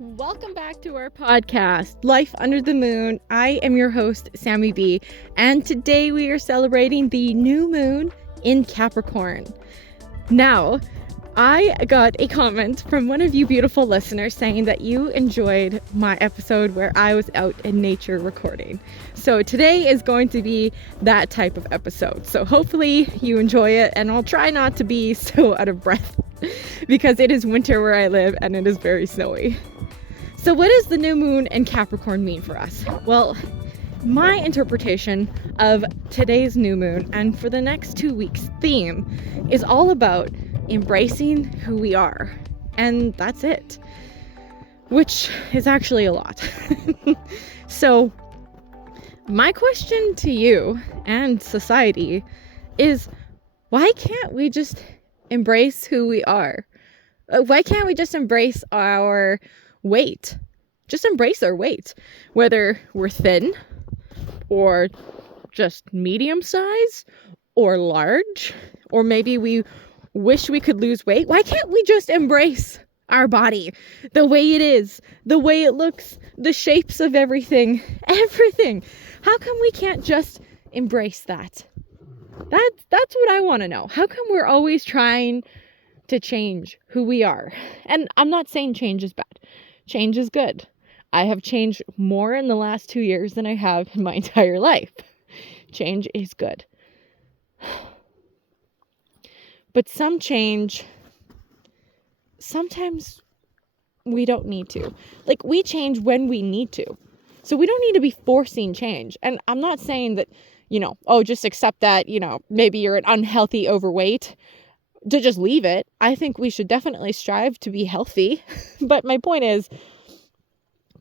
Welcome back to our podcast, Life Under the Moon. I am your host, Sammy B, and today we are celebrating the new moon in Capricorn. Now, I got a comment from one of you beautiful listeners saying that you enjoyed my episode where I was out in nature recording. So today is going to be that type of episode. So hopefully you enjoy it, and I'll try not to be so out of breath because it is winter where I live and it is very snowy. So what does the new moon in Capricorn mean for us? Well, my interpretation of today's new moon and for the next 2 weeks theme is all about embracing who we are. And that's it. Which is actually a lot. So my question to you and society is, why can't we just embrace who we are? Why can't we just embrace our weight? Just embrace our weight, whether we're thin or just medium size or large, or maybe we wish we could lose weight. Why can't we just embrace our body the way it is, the way it looks, the shapes of everything? How come we can't just embrace that? That's what I want to know. How come we're always trying to change who we are? And I'm not saying change is bad. Change is good. I have changed more in the last 2 years than I have in my entire life. Change is good. But some change, sometimes we don't need to. Like, we change when we need to. So we don't need to be forcing change. And I'm not saying that, just accept that, maybe you're an unhealthy overweight, to just leave it. I think we should definitely strive to be healthy. But my point is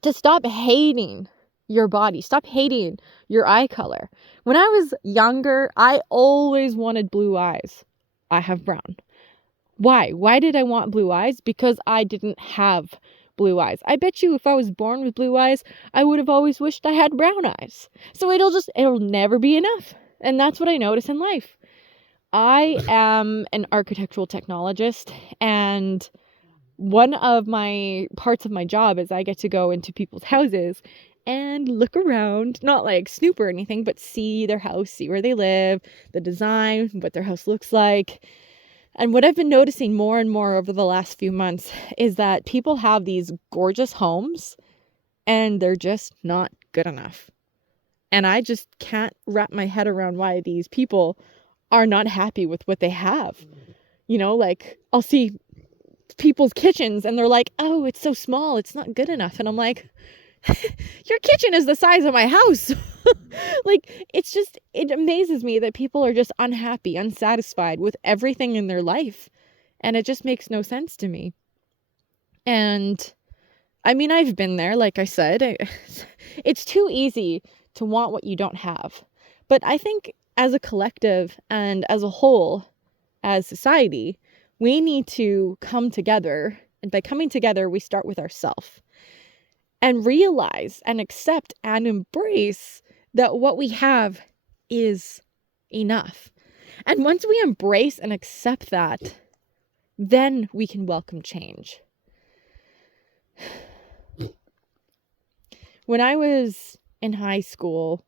to stop hating your body. Stop hating your eye color. When I was younger, I always wanted blue eyes. I have brown. Why? Why did I want blue eyes? Because I didn't have blue eyes. I bet you if I was born with blue eyes, I would have always wished I had brown eyes. So it'll never be enough. And that's what I notice in life. I am an architectural technologist, and one of my parts of my job is I get to go into people's houses and look around, not like snoop or anything, but see their house, see where they live, the design, what their house looks like. And what I've been noticing more and more over the last few months is that people have these gorgeous homes and they're just not good enough. And I just can't wrap my head around why these people are not happy with what they have. Like, I'll see people's kitchens and they're like, oh, it's so small, it's not good enough. And I'm like, your kitchen is the size of my house. Like, it amazes me that people are just unhappy, unsatisfied with everything in their life. And it just makes no sense to me. And I mean, I've been there, like I said. It's too easy to want what you don't have. But I think as a collective and as a whole, as society, we need to come together. And by coming together, we start with ourselves and realize and accept and embrace that what we have is enough. And once we embrace and accept that, then we can welcome change. When I was in high school,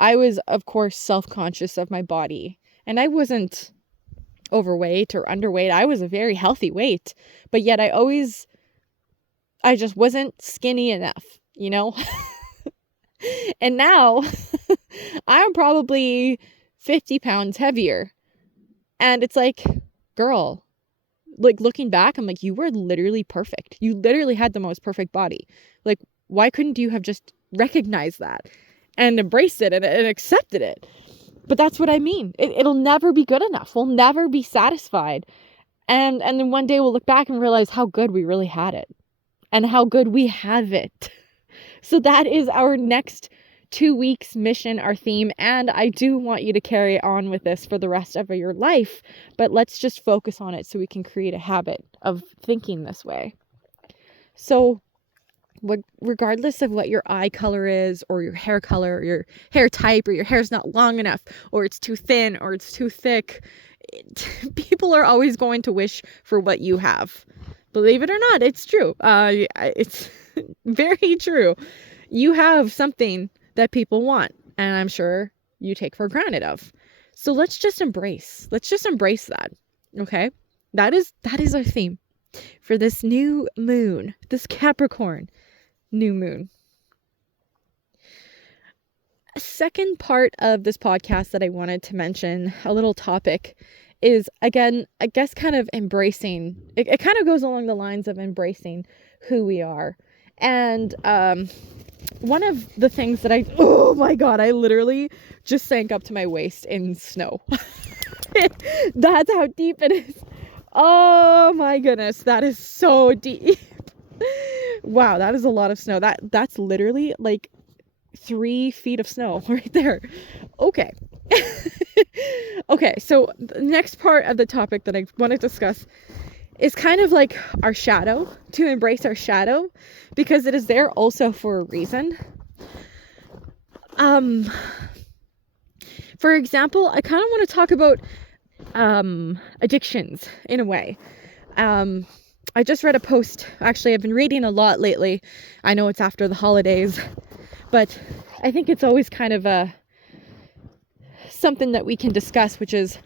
I was, of course, self-conscious of my body. And I wasn't overweight or underweight. I was a very healthy weight. But yet I just wasn't skinny enough, And now I'm probably 50 pounds heavier. And it's like, girl, like, looking back, I'm like, you were literally perfect. You literally had the most perfect body. Like, why couldn't you have just recognized that and embraced it and accepted it? But that's what I mean. It'll never be good enough. We'll never be satisfied. And then one day we'll look back and realize how good we really had it and how good we have it. So that is our next 2 weeks mission, our theme. And I do want you to carry on with this for the rest of your life. But let's just focus on it so we can create a habit of thinking this way. So regardless of what your eye color is, or your hair color, or your hair type, or your hair's not long enough, or it's too thin, or it's too thick, people are always going to wish for what you have. Believe it or not, it's true. Very true. You have something that people want, and I'm sure you take for granted of. So let's just embrace that. Okay? That is our theme for this new moon, this Capricorn new moon. A second part of this podcast that I wanted to mention, a little topic, is, again, I guess kind of embracing, it kind of goes along the lines of embracing who we are. And one of the things that oh my God, I literally just sank up to my waist in snow. That's how deep it is. Oh my goodness, that is so deep. Wow, that is a lot of snow. That's literally like 3 feet of snow right there. Okay. Okay, so the next part of the topic that I want to discuss is kind of like our shadow, to embrace our shadow, because it is there also for a reason. For example, I kind of want to talk about addictions in a way. I just read a post. Actually, I've been reading a lot lately. I know it's after the holidays, but I think it's always kind of something that we can discuss, which is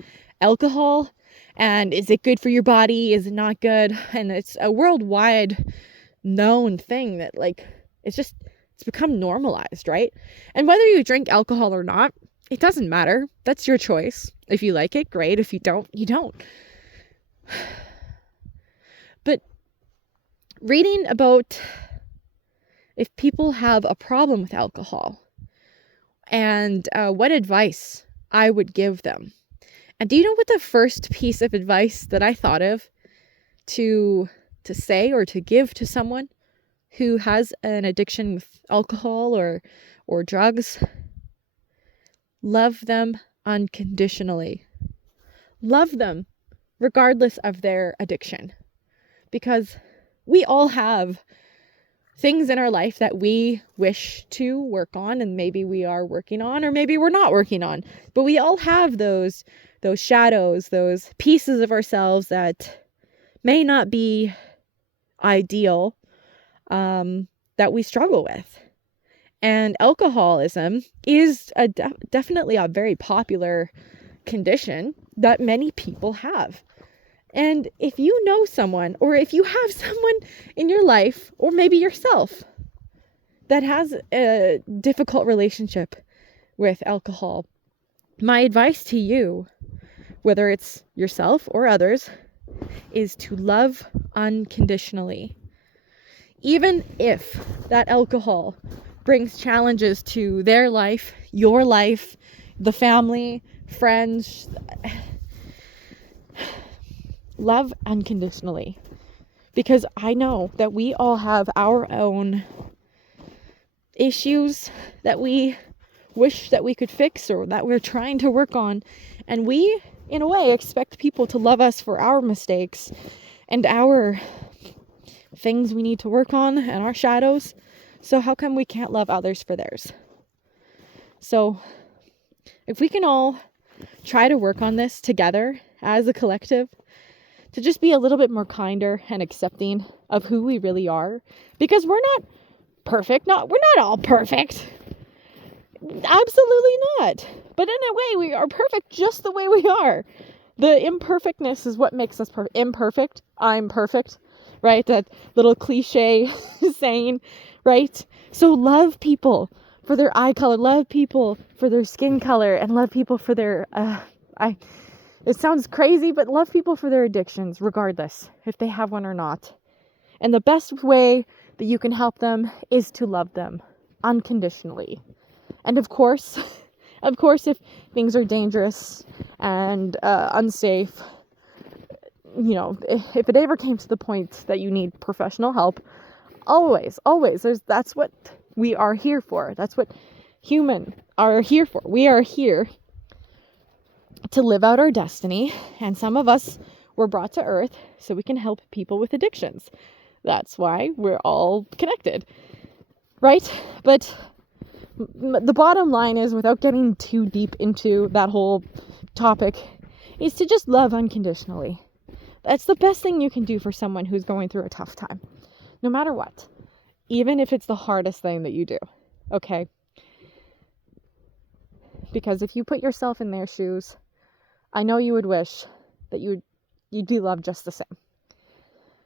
alcohol, and is it good for your body? Is it not good? And it's a worldwide known thing that, like, it's become normalized, right? And whether you drink alcohol or not, it doesn't matter. That's your choice. If you like it, great. If you don't, you don't. But reading about if people have a problem with alcohol and what advice I would give them. And do you know what the first piece of advice that I thought of to say or to give to someone who has an addiction with alcohol or drugs? Love them unconditionally. Love them regardless of their addiction. Because we all have things in our life that we wish to work on, and maybe we are working on, or maybe we're not working on. But we all have those shadows, those pieces of ourselves that may not be ideal, that we struggle with. And alcoholism is definitely a very popular condition that many people have. And if you know someone, or if you have someone in your life, or maybe yourself, that has a difficult relationship with alcohol, my advice to you, whether it's yourself or others, is to love unconditionally. Even if that alcohol brings challenges to their life, your life, the family, friends, love unconditionally. Because I know that we all have our own issues that we wish that we could fix or that we're trying to work on. And we, in a way, expect people to love us for our mistakes and our things we need to work on and our shadows. So how come we can't love others for theirs? So if we can all try to work on this together as a collective, to just be a little bit more kinder and accepting of who we really are, because we're not perfect. We're not all perfect. Absolutely not. But in a way, we are perfect just the way we are. The imperfectness is what makes us imperfect. I'm perfect, right? That little cliche saying, right? So love people for their eye color, love people for their skin color, and love people for their, it sounds crazy, but love people for their addictions, regardless if they have one or not. And the best way that you can help them is to love them unconditionally. And of course, if things are dangerous and unsafe, you know, if it ever came to the point that you need professional help, always, that's what we are here for. That's what humans are here for. We are here to live out our destiny, and some of us were brought to earth so we can help people with addictions. That's why we're all connected, right? But the bottom line is, without getting too deep into that whole topic, is to just love unconditionally. That's the best thing you can do for someone who's going through a tough time, no matter what. even if it's the hardest thing that you do, okay? Because if you put yourself in their shoes, I know you would wish that you'd be loved just the same.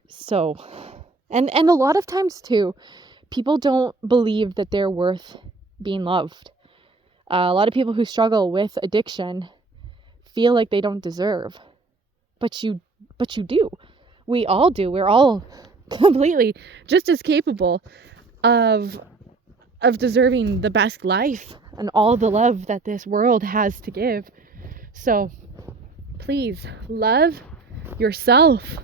So, and a lot of times too, people don't believe that they're worth being loved. A lot of people who struggle with addiction feel like they don't deserve, but you do. We all do. We're all completely just as capable of deserving the best life and all the love that this world has to give. So please love yourself.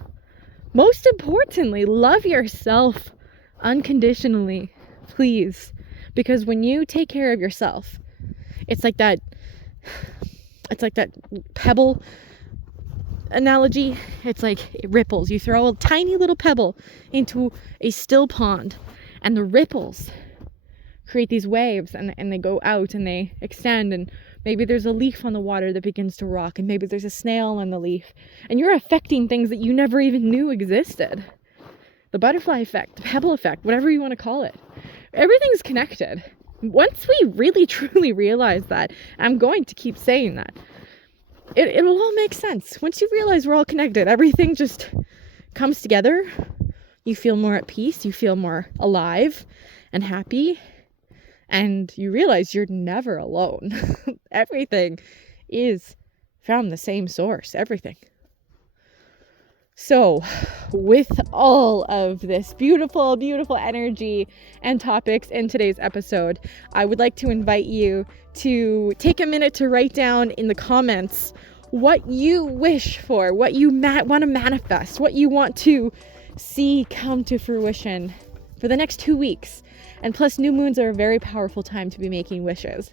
Most importantly, love yourself unconditionally, please. Because when you take care of yourself, it's like that pebble analogy. It's like it ripples. You throw a tiny little pebble into a still pond, and the ripples create these waves, and they go out and they extend, and maybe there's a leaf on the water that begins to rock, and maybe there's a snail on the leaf, and you're affecting things that you never even knew existed. The butterfly effect, the pebble effect, whatever you want to call it. Everything's connected. Once we really truly realize that, I'm going to keep saying that, it'll all make sense. Once you realize we're all connected, everything just comes together. You feel more at peace, you feel more alive and happy, and you realize you're never alone. Everything is from the same source, everything. So, with all of this beautiful, beautiful energy and topics in today's episode, I would like to invite you to take a minute to write down in the comments what you wish for, what you want to manifest, what you want to see come to fruition for the next 2 weeks. And plus, new moons are a very powerful time to be making wishes.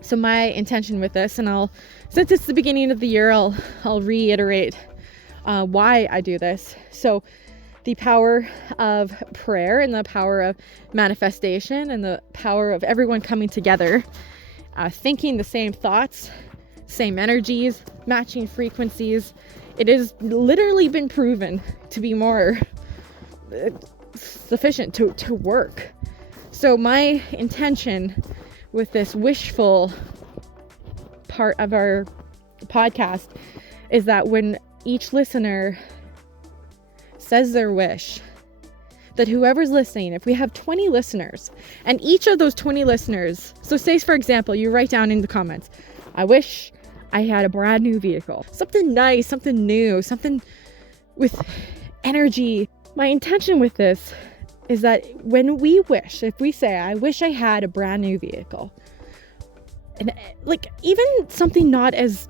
So my intention with this, and since it's the beginning of the year, I'll reiterate why I do this. So the power of prayer and the power of manifestation and the power of everyone coming together, thinking the same thoughts, same energies, matching frequencies. It has literally been proven to be more sufficient to work. So my intention with this wishful part of our podcast is that when each listener says their wish, that whoever's listening, if we have 20 listeners, and each of those 20 listeners, so say for example, you write down in the comments, I wish I had a brand new vehicle, something nice, something new, something with energy. My intention with this is that when we wish, if we say, I wish I had a brand new vehicle, and like even something not as,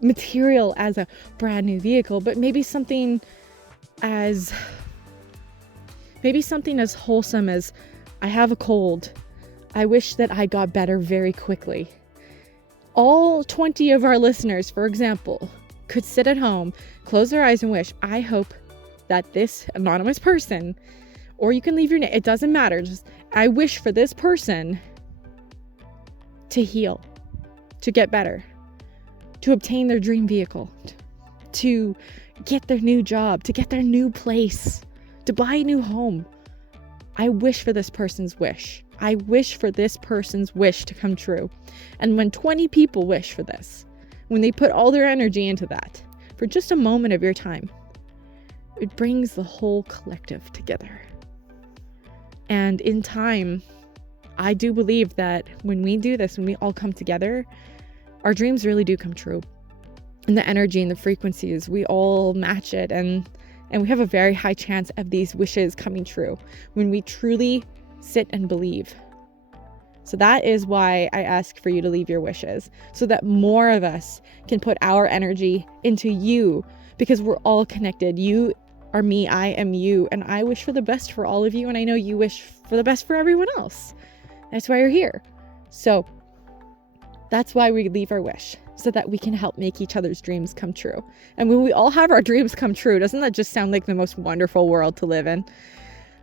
material as a brand new vehicle, but maybe something as wholesome as, I have a cold, I wish that I got better very quickly. All 20 of our listeners, for example, could sit at home, close their eyes and wish, I hope that this anonymous person, or you can leave your name, it doesn't matter, just I wish for this person to heal, to get better, to obtain their dream vehicle, to get their new job, to get their new place, to buy a new home. I wish for this person's wish. I wish for this person's wish to come true. And when 20 people wish for this, when they put all their energy into that, for just a moment of your time, it brings the whole collective together. And in time, I do believe that when we do this, when we all come together, our dreams really do come true. And the energy and the frequencies, we all match it. And we have a very high chance of these wishes coming true when we truly sit and believe. So that is why I ask for you to leave your wishes, so that more of us can put our energy into you, because we're all connected. You are me, I am you, and I wish for the best for all of you, and I know you wish for the best for everyone else. That's why you're here. So that's why we leave our wish, so that we can help make each other's dreams come true. And when we all have our dreams come true, doesn't that just sound like the most wonderful world to live in?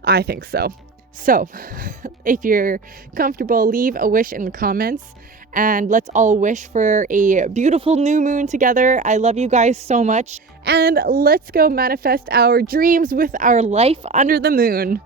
I think so. So if you're comfortable, leave a wish in the comments, and let's all wish for a beautiful new moon together. I love you guys so much, and let's go manifest our dreams with our life under the moon.